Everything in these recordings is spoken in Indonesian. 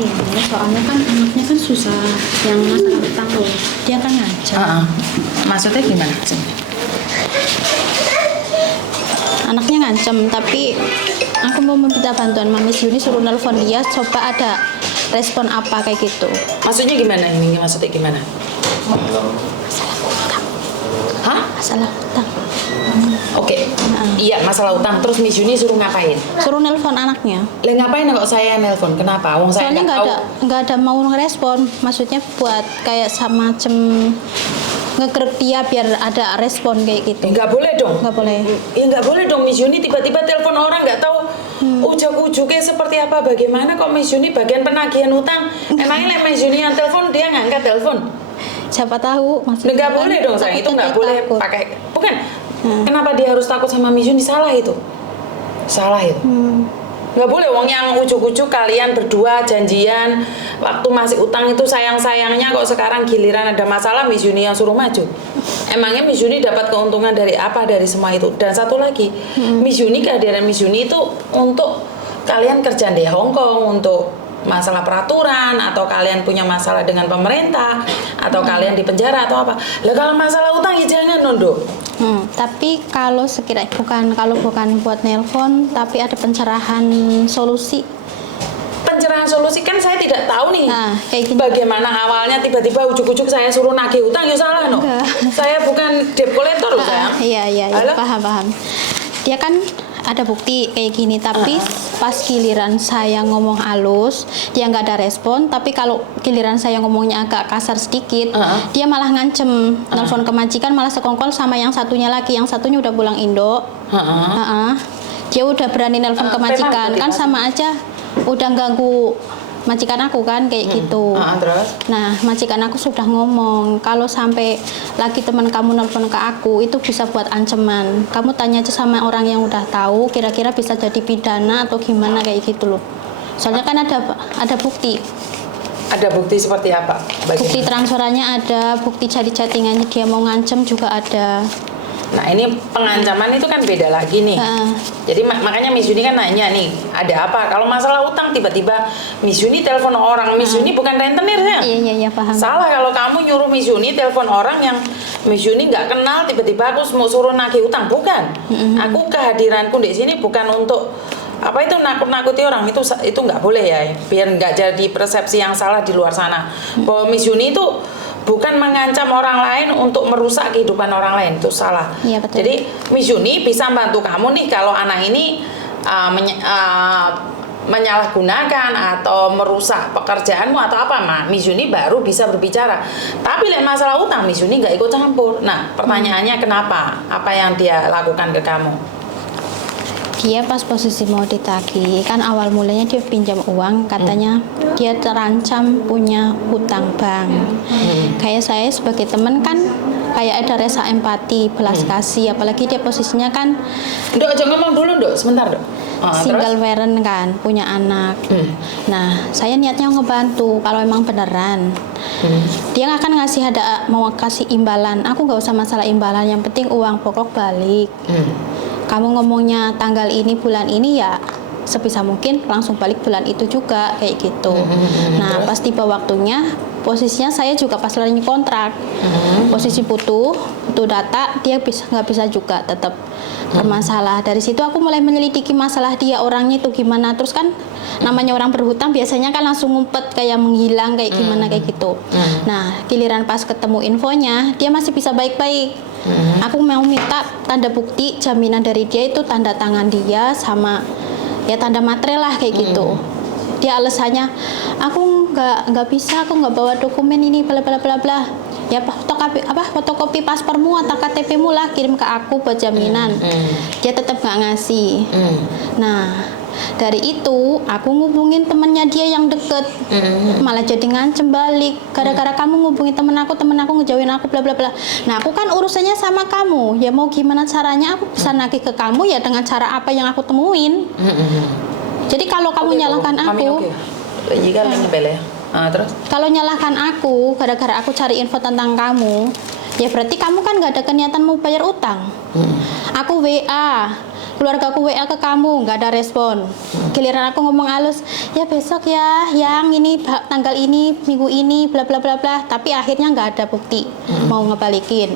Iya, soalnya kan anaknya kan susah yang masalah utang loh. Dia kan ngajar. Maksudnya gimana? Anaknya ngancem, tapi aku mau meminta bantuan Mami Yuni suruh nelpon dia, coba ada respon apa kayak gitu. Maksudnya gimana ini? Maksudnya gimana? Hah? Masalah utang. Oke. Iya, masalah utang. Terus Miss Yuni suruh ngapain? Suruh nelpon anaknya. Lah ngapain kok saya nelpon? Kenapa? Wong saya Soalnya nggak ada mau ngerespon. Maksudnya buat kayak semacam ngegrek dia biar ada respon kayak gitu. Nggak boleh dong. Nggak boleh. Ya nggak boleh dong Miss Yuni tiba-tiba telepon orang nggak tahu ujuk-ujuknya seperti apa. Bagaimana kok Miss Yuni bagian penagihan utang? Emangnya Miss Yuni yang telepon dia ngangkat telepon? Siapa tahu maksudnya. Nggak boleh dong sayang, itu nggak boleh pakai. Bukan. Kenapa dia harus takut sama Miss Yuni? Salah itu. Salah itu. Nggak boleh, wong yang ujuk-ujuk kalian berdua janjian waktu masih utang itu sayang-sayangnya kok sekarang giliran ada masalah Miss Yuni yang suruh maju. Emangnya Miss Yuni dapat keuntungan dari apa dari semua itu? Dan satu lagi, Miss Yuni, kehadiran Miss Yuni itu untuk kalian kerja di Hong Kong, untuk masalah peraturan, atau kalian punya masalah dengan pemerintah, atau kalian di penjara atau apa. Lah kalau masalah utang ya jangan nondo. Tapi kalau sekiranya bukan buat nelpon, tapi ada pencerahan solusi. Pencerahan solusi kan saya tidak tahu nih. Nah, kayak gini. Bagaimana awalnya tiba-tiba ujuk-ujuk saya suruh nagih utang, ya salah no. Saya bukan debt collector loh sayang. Iya, paham. Dia kan ada bukti kayak gini, tapi pas giliran saya ngomong halus dia nggak ada respon, tapi kalau giliran saya ngomongnya agak kasar sedikit dia malah ngancem, nelfon ke majikan malah sekongkol sama yang satunya lagi, yang satunya udah pulang Indo. Dia udah berani nelfon ke majikan, kan sama aja udah ganggu majikan aku kan kayak gitu. Terus? Nah, majikan aku sudah ngomong kalau sampai lagi teman kamu nelfon ke aku itu bisa buat ancaman. Kamu tanya aja sama orang yang udah tahu, kira-kira bisa jadi pidana atau gimana kayak gitu loh. Soalnya kan ada bukti. Ada bukti seperti apa? Bukti transferannya ada, bukti jadi chattingannya dia mau ngancem juga ada. Nah ini pengancaman itu kan beda lagi nih. Jadi makanya Miss Yuni kan nanya nih, ada apa? Kalau masalah utang tiba-tiba Miss Yuni telepon orang, Miss Yuni bukan rentenir ya? Iya paham. Salah kalau kamu nyuruh Miss Yuni telepon orang yang Miss Yuni nggak kenal, tiba-tiba aku mau suruh nagih utang, bukan. Aku kehadiranku di sini bukan untuk apa itu nakut-nakuti orang, itu nggak boleh ya, biar nggak jadi persepsi yang salah di luar sana bahwa Miss Yuni itu bukan mengancam orang lain untuk merusak kehidupan orang lain, itu salah. Iya, betul. Jadi Miss Yuni bisa bantu kamu nih kalau anak ini menyalahgunakan atau merusak pekerjaanmu atau apa, Miss Yuni baru bisa berbicara. Tapi masalah utang Miss Yuni nggak ikut campur. Nah pertanyaannya kenapa? Apa yang dia lakukan ke kamu? Dia pas posisi mau ditagih, kan awal mulanya dia pinjam uang, katanya dia terancam punya hutang bank. Kayak saya sebagai teman kan kayak ada rasa empati, belas kasih, apalagi dia posisinya kan Dok, jangan ngomong dulu Dok, sebentar Dok. Single parent kan, punya anak. Nah, saya niatnya ngebantu kalau emang beneran. Dia nggak akan mau kasih imbalan. Aku nggak usah masalah imbalan, yang penting uang pokok balik. Kamu ngomongnya tanggal ini bulan ini ya sebisa mungkin langsung balik bulan itu juga kayak gitu. Nah pas tiba waktunya, posisinya saya juga pas lagi kontrak, posisi butuh data, dia nggak bisa juga, tetap bermasalah. Dari situ aku mulai menyelidiki masalah dia orangnya itu gimana. Terus kan namanya orang berhutang biasanya kan langsung ngumpet kayak menghilang kayak gimana kayak gitu. Nah giliran pas ketemu infonya dia masih bisa baik-baik. Aku mau minta tanda bukti jaminan dari dia, itu tanda tangan dia sama ya tanda materai lah kayak gitu. Dia alasannya aku nggak bisa, aku nggak bawa dokumen ini bla bla bla bla. Ya fotokopi paspormu atau KTP-mu lah, kirim ke aku buat jaminan. Dia tetap nggak ngasih. Nah dari itu aku ngubungin temennya dia yang deket, malah jadi ngancem balik gara-gara kamu ngubungin temen aku ngejauhin aku bla bla bla. Nah aku kan urusannya sama kamu, ya mau gimana caranya aku bisa nagih ke kamu ya dengan cara apa yang aku temuin. Jadi kalau kamu nyalahkan aku, terus kalau nyalahkan aku gara-gara aku cari info tentang kamu, ya berarti kamu kan nggak ada keniatan mau bayar utang. Aku WA keluarga aku WA ke kamu nggak ada respon. Giliran aku ngomong halus, ya besok ya, yang ini tanggal ini, minggu ini, bla bla bla bla. Tapi akhirnya nggak ada bukti mau ngebalikin.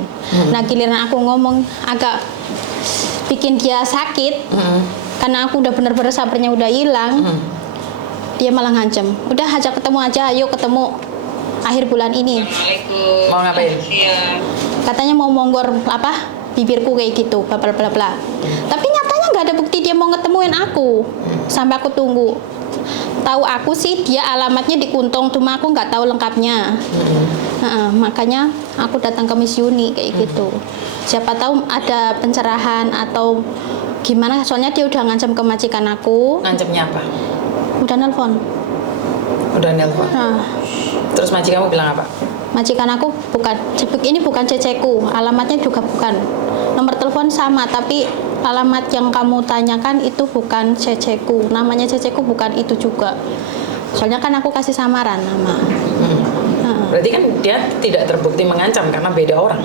Nah giliran aku ngomong agak bikin dia sakit, karena aku udah bener-bener sabarnya udah hilang, dia malah ngancem. Udah ajak ketemu aja, ayo ketemu akhir bulan ini. Mau ngapain? Katanya mau monggor apa bibirku kayak gitu, bla bla bla bla. Tapi nyatanya nggak ada bukti dia mau ngetemuin aku. Sampai aku tunggu. Tahu aku sih dia alamatnya di Kuntung, cuma aku nggak tahu lengkapnya. Makanya aku datang ke Miss Yuni kayak gitu. Siapa tahu ada pencerahan atau gimana, soalnya dia udah ngancam ke majikan aku. Ngancamnya apa? Udah nelpon. Udah nelpon. Terus majikan kamu bilang apa? Majikan aku ini bukan ceceku, alamatnya juga bukan. Nomor telepon sama, tapi alamat yang kamu tanyakan itu bukan ceceku. Namanya ceceku bukan itu juga. Soalnya kan aku kasih samaran nama. Berarti kan dia tidak terbukti mengancam karena beda orang.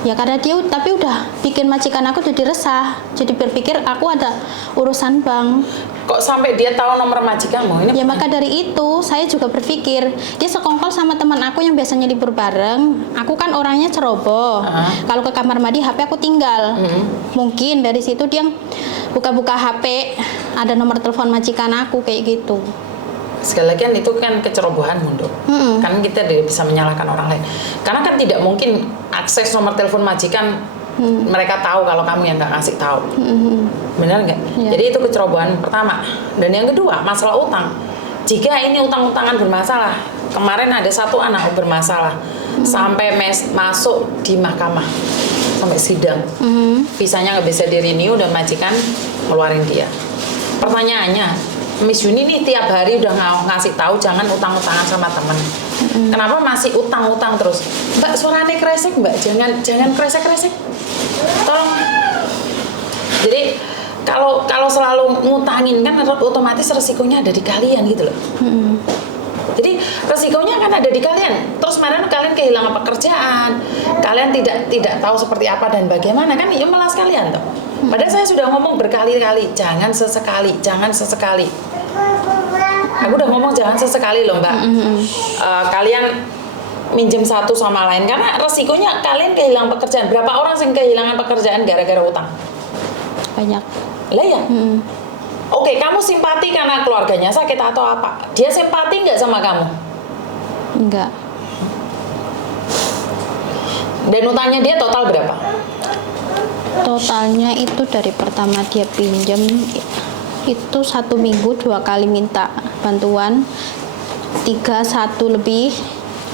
Ya karena dia tapi udah bikin majikan aku jadi resah. Jadi berpikir aku ada urusan bank. Kok sampai dia tahu nomor majikanmu? Ini ya maka dari itu saya juga berpikir dia sekongkol sama teman aku yang biasanya libur bareng. Aku kan orangnya ceroboh. Kalau ke kamar mandi HP aku tinggal. Mungkin dari situ dia buka-buka HP ada nomor telepon majikan aku kayak gitu. Sekali lagi kan itu kan kecerobohanmu, Dok. Kan kita tidak bisa menyalahkan orang lain. Karena kan tidak mungkin akses nomor telepon majikan mereka tahu kalau kamu yang nggak ngasih tahu. Benar nggak? Ya. Jadi itu kecerobohan pertama. Dan yang kedua, masalah utang. Jika ini utang-utangan bermasalah, kemarin ada satu anak bermasalah sampai masuk di mahkamah, sampai sidang. Visanya nggak bisa di-renew dan majikan ngeluarin dia. Pertanyaannya, Miss Yuni nih tiap hari udah ngasih tahu jangan utang-utangan sama temen. Kenapa masih utang-utang terus? Mbak, suaranya kresek, Mbak. Jangan kresek-kresek. Tolong. Jadi kalau selalu ngutangin kan otomatis resikonya ada di kalian gitu loh. Jadi resikonya kan ada di kalian. Terus kemarin kalian kehilangan pekerjaan, kalian tidak tahu seperti apa dan bagaimana, kan ya melas kalian toh. Padahal saya sudah ngomong berkali-kali, jangan sesekali. Aku udah ngomong jangan sesekali loh, Mbak. Kalian minjem satu sama lain karena resikonya kalian kehilangan pekerjaan. Berapa orang yang kehilangan pekerjaan gara-gara utang? Banyak. Lah ya. Oke, kamu simpati karena keluarganya sakit atau apa? Dia simpati nggak sama kamu? Enggak. Dan utangnya dia total berapa? Totalnya itu dari pertama dia pinjam itu 1 minggu 2 kali minta bantuan 31 lebih.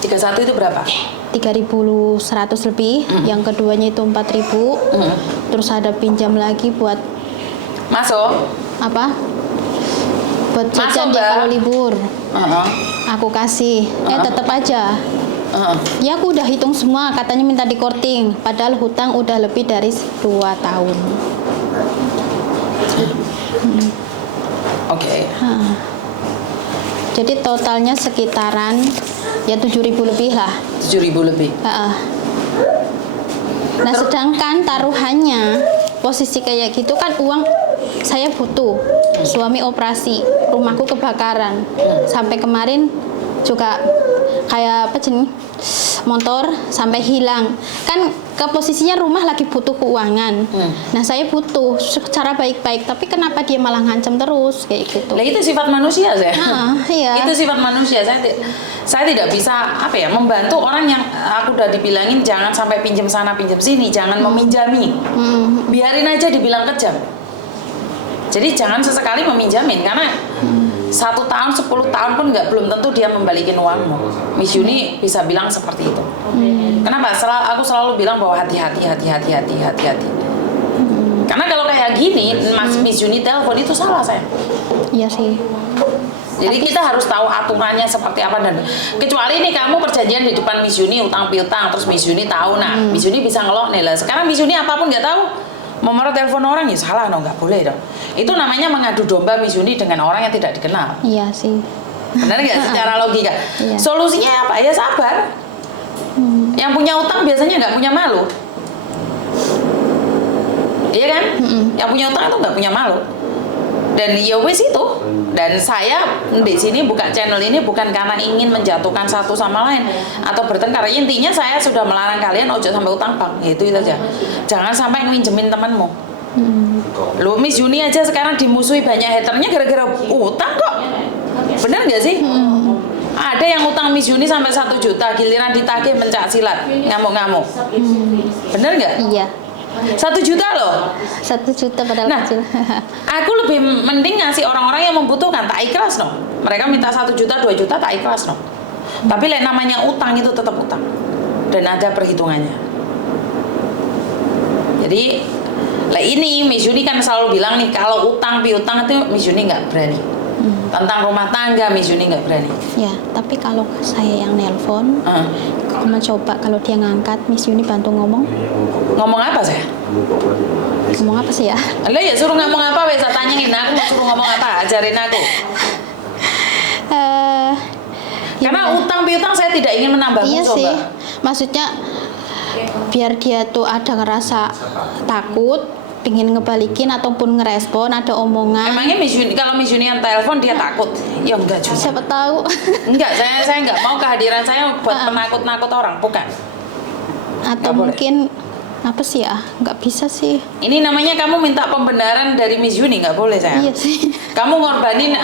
31 itu berapa? 3.100 lebih. Yang keduanya itu 4.000. Terus ada pinjam lagi buat Masuk. apa? Buat jajan dia kalau libur. Aku kasih. Tetap aja. Ya aku udah hitung semua, katanya minta dikorting, padahal hutang udah lebih dari 2 tahun. Oke. Jadi totalnya sekitaran ya 7.000 lebih lah. 7.000 lebih. Nah sedangkan taruhannya posisi kayak gitu kan uang saya butuh. Suami operasi, rumahku kebakaran. Sampai kemarin juga kayak apa jenis motor sampai hilang kan, ke posisinya rumah lagi butuh keuangan. Nah saya butuh secara baik-baik, tapi kenapa dia malah ngancam terus kayak gitu? Lah itu sifat manusia saya. Iya. Itu sifat manusia. Saya tidak bisa membantu orang yang aku udah dibilangin jangan sampai pinjam sana pinjam sini, jangan meminjami. Biarin aja dibilang kejam. Jadi jangan sesekali meminjamin karena 1 tahun, 10 tahun pun belum tentu dia membalikin uangmu. Miss Yuni bisa bilang seperti itu. Kenapa? Aku selalu bilang bahwa hati-hati. Karena kalau kayak gini, Miss Yuni telepon itu salah saya. Iya sih. Jadi kita harus tahu aturannya seperti apa, dan kecuali nih kamu perjanjian di depan Miss Yuni utang piutang, terus Miss Yuni tahu, nah Miss Yuni bisa ngelok nih lah. Sekarang Miss Yuni apapun nggak tahu, nomor telepon orang ya salah, nggak boleh dong. Itu namanya mengadu domba Miss Yuni dengan orang yang tidak dikenal. Iya sih. Benar nggak secara logika? Iya. Solusinya apa? Ya sabar. Yang punya utang biasanya nggak punya malu. Iya kan? Yang punya utang itu nggak punya malu. Dan ya wes itu. Dan saya di sini buka channel ini bukan karena ingin menjatuhkan satu sama lain atau bertengkar. Intinya saya sudah melarang kalian ojo sampai utang bank. Itu aja. Jangan sampai nginjemin temanmu. Lo Miss Yuni aja sekarang dimusuhi banyak haternya gara-gara utang kok. Bener nggak sih? Ada yang utang Miss Yuni sampai 1 juta, giliran ditagih mencak silat, ngamuk-ngamuk. Bener nggak? Iya. 1 juta loh. 1 juta padahal Nah, kecil. aku lebih mending ngasih orang-orang yang membutuhkan, tak ikhlas no. Mereka minta 1 juta, 2 juta, tak ikhlas no. Tapi namanya utang itu tetap utang. Dan ada perhitungannya. Jadi, ini Miss Yuni kan selalu bilang nih, kalau utang piutang itu Miss Yuni nggak berani. Tentang rumah tangga Miss Yuni nggak berani. Ya, tapi kalau saya yang nelpon, mencoba kalau dia ngangkat, Miss Yuni bantu ngomong. Ngomong apa saya? Ngomong apa sih ya? Lah ya suruh ngomong apa? Wes tanyain aku mau suruh ngomong apa? Ajarin aku. Karena utang piutang saya tidak ingin menambah Iya musuh, sih. Mbak. Maksudnya biar dia tuh ada ngerasa takut, pingin ngebalikin ataupun ngerespon, ada omongan. Emangnya Miss Yuni, kalau Miss Yuni yang telepon dia takut? Ya enggak juga. Siapa tahu. Enggak, saya enggak mau kehadiran saya buat penakut-nakut orang, bukan. Atau Nggak mungkin apa sih ya? Nggak bisa sih. Ini namanya kamu minta pembenaran dari Miss Yuni, nggak boleh saya. Iya sih. Kamu ngorbanin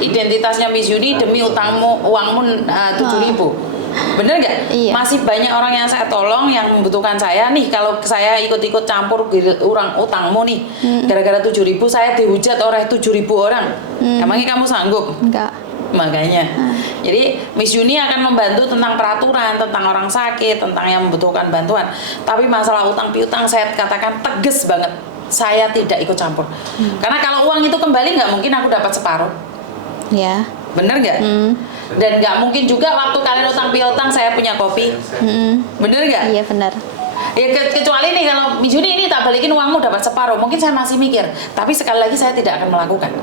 identitasnya Miss Yuni demi uangmu 7.000. Bener nggak? Iya. Masih banyak orang yang saya tolong yang membutuhkan saya nih. Kalau saya ikut-ikut campur orang utangmu nih, gara-gara 7.000 saya dihujat oleh 7.000 orang. Emangnya kamu sanggup? Enggak. Makanya, jadi Miss Yuni akan membantu tentang peraturan, tentang orang sakit, tentang yang membutuhkan bantuan. Tapi masalah utang piutang saya katakan tegas banget, saya tidak ikut campur. Karena kalau uang itu kembali nggak mungkin aku dapat separuh. Ya. Bener nggak? Dan nggak mungkin juga waktu kalian utang piutang saya punya kopi. Bener nggak? Iya benar. Ya kecuali nih kalau Miss Yuni ini tak balikin uangmu dapat separuh, mungkin saya masih mikir. Tapi sekali lagi saya tidak akan melakukan.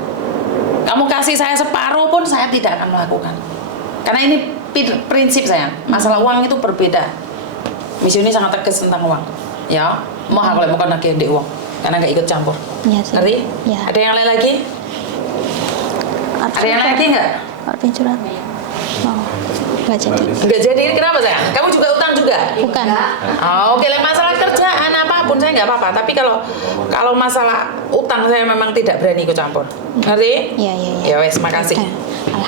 Kamu kasih saya separuh pun saya tidak akan melakukan. Karena ini prinsip saya. Masalah uang itu berbeda. Miss Yuni sangat tegas tentang uang. Ya, mau aku mau nagih ndek uang karena nggak ikut campur. Iya sih. Ngerti? Ya. Ada yang lain lagi? Ada yang lain lagi nggak? Arvin curhat. Oh, nggak jadi. Nggak jadi. Kenapa saya? Kamu juga utang juga? Bukan. Oh, oke, masalah kerjaan apapun saya nggak apa-apa. Tapi kalau masalah utang saya memang tidak berani ikut campur. Ngerti? Iya, iya, iya. Ya wes, makasih. Oke.